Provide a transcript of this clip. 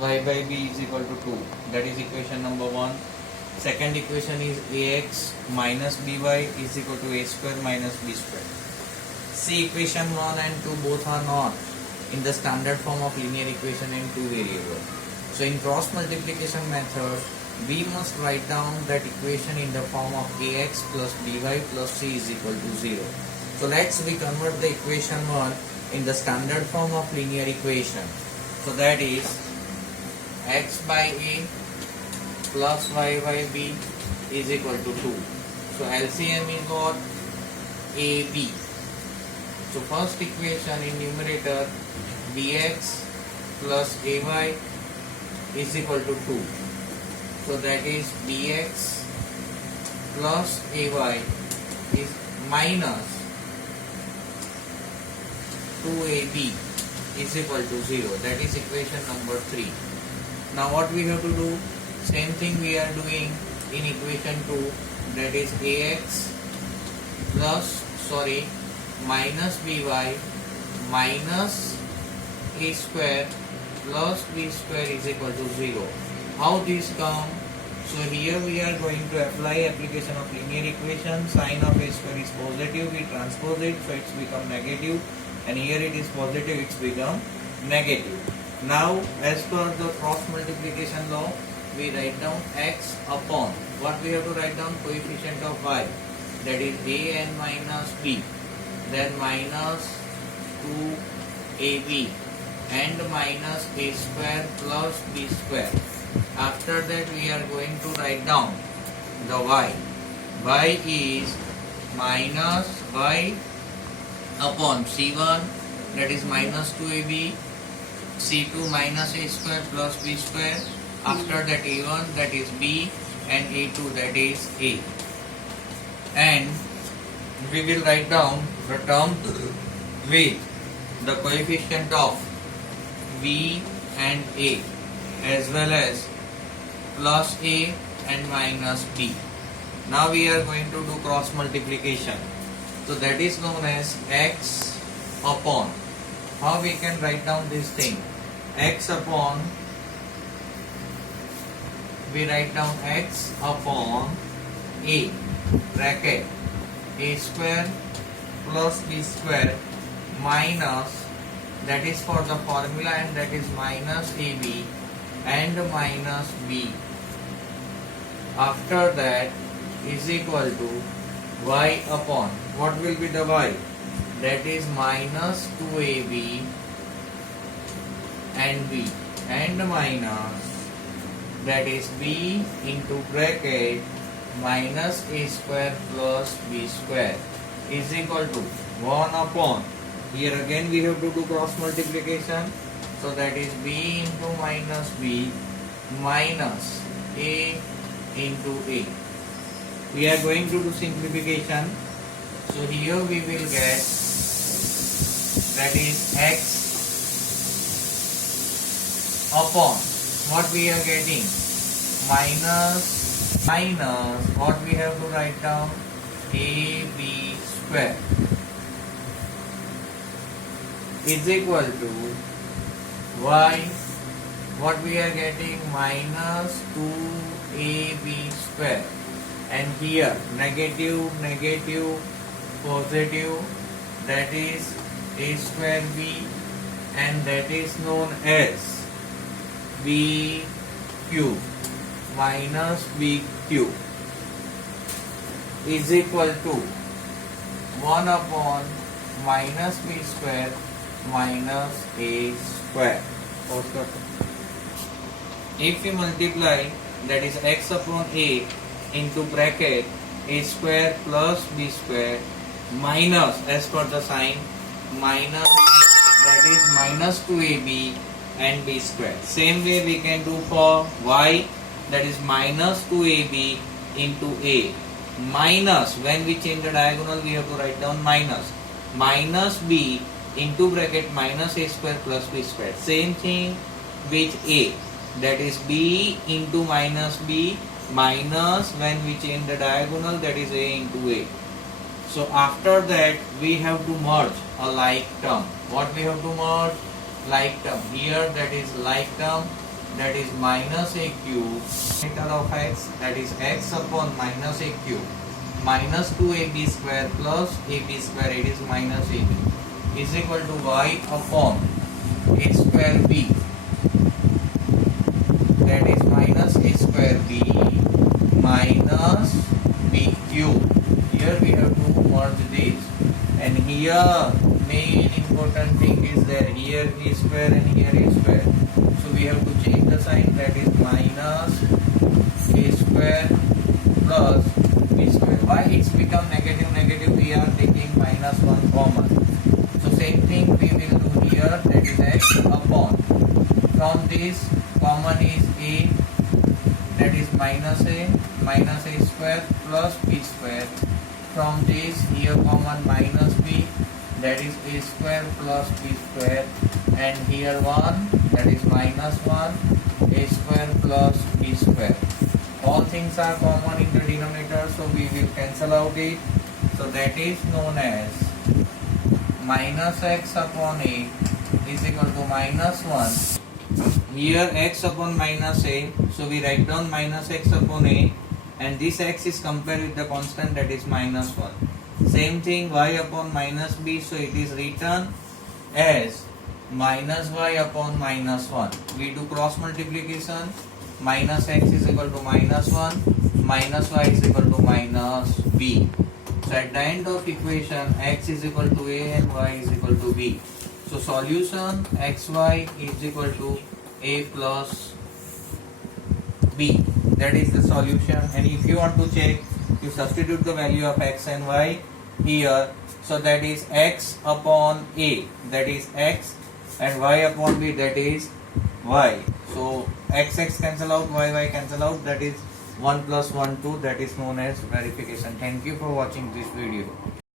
y by b is equal to 2. That is equation number 1. Second equation is ax minus by is equal to a square minus b square. See, equation 1 and 2 both are not in the standard form of linear equation in two variables. So in cross multiplication method, we must write down that equation in the form of ax plus by plus c is equal to 0. So let's we convert the equation 1 in the standard form of linear equation. So that is x by a plus y by b is equal to 2. So LCM is what? AB. So first equation in numerator bx plus ay is equal to 2. So that is bx plus ay is minus 2ab is equal to 0. That is equation number 3. Now what we have to do? Same thing we are doing in equation 2, that is ax minus by minus a square plus b square is equal to 0. How this come? So here we are going to apply application of linear equation. Sign of a square is positive, we transpose it, so it's become negative, and here it is positive, it's become negative. Now as per the cross multiplication law, we write down x upon what we have to write down? Coefficient of y, that is a and minus b, then minus 2ab and minus a square plus b square. After that we are going to write down the y. Y is minus y upon c1, that is minus 2ab, c2 minus a square plus b square. After that a1, that is b, and a2, that is a. And we will write down the term with the coefficient of b and a, as well as plus a and minus b. Now we are going to do cross multiplication. So that is known as x upon. How we can write down this thing? X upon, we write down x upon a bracket a square plus b square minus, that is for the formula, and that is minus ab and minus b. After that is equal to y upon, what will be the y? That is minus 2ab and b, and minus, that is b into bracket minus a square plus b square is equal to 1 upon, here again we have to do cross multiplication, so that is b into minus b minus a into a. We are going to do simplification. So here we will get, that is x upon, what we are getting? Minus what we have to write down? ab square is equal to y, what we are getting? Minus 2ab square, and here negative, positive, that is a square b, and that is known as b cube minus b cube is equal to 1 upon minus b square minus a square. If we multiply, that is x upon a into bracket a square plus b square minus, as per the sign, minus, that is minus 2ab and b square. Same way we can do for y, that is minus 2ab into a, minus, when we change the diagonal we have to write down minus b into bracket minus a square plus b square. Same thing with a, that is b into minus b minus, when we change the diagonal, that is a into a. So after that we have to merge a like term. What we have to merge? Like term. Here that is like term, that is minus a cube denominator of x, that is x upon minus a cube minus 2ab square plus ab square, it is minus ab, is equal to y upon a square b, that is minus a square b minus b cube. Here we have to merge this, and here main important thing is there, here a square and here a square, so we have to change the sign, that is minus a square plus b square. Why it's become negative negative, we are taking minus 1 common, so same thing we will do here, that is x upon, from this common is a, that is minus a square plus b square, from this here common minus b, that is a square plus b square, and here 1, that is minus 1 a square plus b square. All things are common in the denominator, so we will cancel out it, so that is known as minus x upon a is equal to minus 1. Here x upon minus a, so we write down minus x upon a, and this x is compared with the constant, that is minus 1. Same thing y upon minus b, so it is written as minus y upon minus 1. We do cross multiplication, minus x is equal to minus 1, minus y is equal to minus b. So at the end of equation, x is equal to a and y is equal to b. So solution xy is equal to a plus b. That is the solution. And if you want to check, you substitute the value of x and y here. So that is x upon a, that is x, and y upon b, that is y. So x cancel out, y cancel out, that is 1 plus 1 2, that is known as verification. Thank you for watching this video.